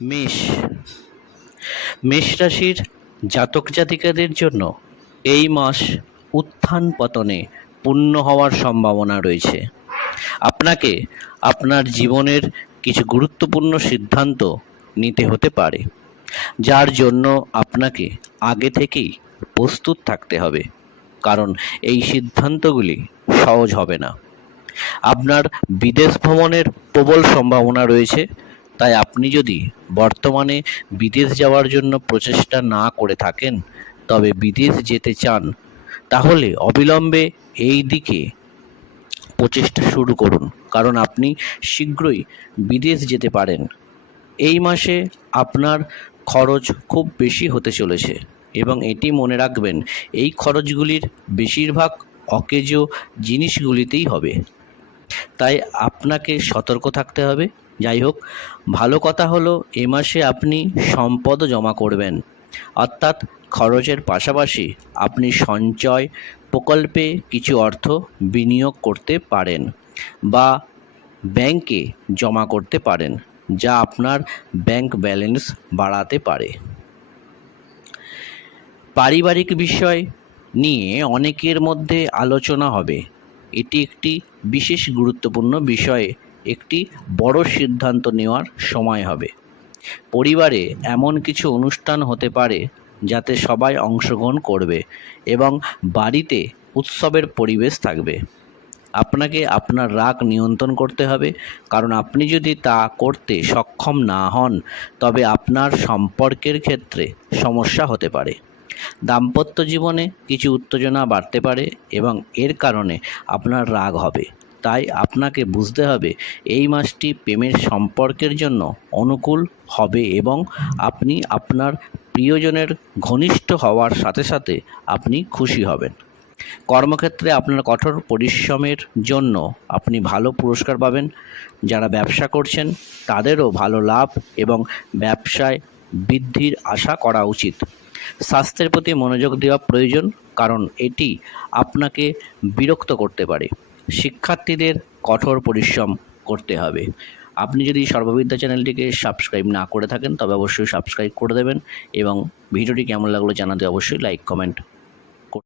মেষ মেষ রাশির জাতক জাতিকাদের জন্য এই মাস উত্থান পতনে পূর্ণ হওয়ার সম্ভাবনা রয়েছে। আপনাকে আপনার জীবনের কিছু গুরুত্বপূর্ণ সিদ্ধান্ত নিতে হতে পারে, যার জন্য আপনাকে আগে থেকেই প্রস্তুত থাকতে হবে, কারণ এই সিদ্ধান্তগুলি সহজ হবে না। আপনার বিদেশ ভ্রমণের প্রবল সম্ভাবনা রয়েছে, তাই আপনি যদি বর্তমানে বিদেশ যাওয়ার জন্য প্রচেষ্টা না করে থাকেন, তবে বিদেশ যেতে চান, তাহলে অবিলম্বে এই দিকে প্রচেষ্টা শুরু করুন, কারণ আপনি শীঘ্রই বিদেশ যেতে পারেন। এই মাসে আপনার খরচ খুব বেশি হতে চলেছে এবং এটি মনে রাখবেন, এই খরচগুলির বেশিরভাগ অকেজ জিনিসগুলিতেই হবে, তাই আপনাকে সতর্ক থাকতে হবে। যাই হোক, ভালো কথা হলো এ মাসে আপনি সম্পদ জমা করবেন, অর্থাৎ খরচের পাশাপাশি আপনি সঞ্চয় প্রকল্পে কিছু অর্থ বিনিয়োগ করতে পারেন বা ব্যাংকে জমা করতে পারেন, যা আপনার ব্যাংক ব্যালেন্স বাড়াতে পারে। পারিবারিক বিষয় নিয়ে অনেকের মধ্যে আলোচনা হবে। এটি একটি বিশেষ গুরুত্বপূর্ণ বিষয়ে একটি বড় সিদ্ধান্ত নেওয়ার সময় হবে। পরিবারে এমন কিছু অনুষ্ঠান হতে পারে যাতে সবাই অংশগ্রহণ করবে এবং বাড়িতে উৎসবের পরিবেশ থাকবে। আপনাকে আপনার রাগ নিয়ন্ত্রণ করতে হবে, কারণ আপনি যদি তা করতে সক্ষম না হন, তবে আপনার সম্পর্কের ক্ষেত্রে সমস্যা হতে পারে। দাম্পত্য জীবনে কিছু উত্তেজনা বাড়তে পারে এবং এর কারণে আপনার রাগ হবে। তাই আপনাকে বুঝতে হবে এই মাসটি প্রেমের সম্পর্কের জন্য অনুকূল হবে এবং আপনি আপনার প্রিয়জনের ঘনিষ্ঠ হওয়ার সাথে সাথে আপনি খুশি হবেন। কর্মক্ষেত্রে আপনার কঠোর পরিশ্রমের জন্য আপনি ভালো পুরস্কার পাবেন। যারা ব্যবসা করছেন তাদেরও ভালো লাভ এবং ব্যবসায় বৃদ্ধির আশা করা উচিত। স্বাস্থ্যের প্রতি মনোযোগ দেওয়া প্রয়োজন, কারণ এটি আপনাকে বিরক্ত করতে পারে। শিক্ষার্থীদের কঠোর পরিশ্রম করতে হবে। আপনি যদি সর্ববিদ্যা চ্যানেলটিকে সাবস্ক্রাইব না করে থাকেন, তবে অবশ্যই সাবস্ক্রাইব করে দেবেন এবং ভিডিওটি কেমন লাগলো জানাতে অবশ্যই লাইক কমেন্ট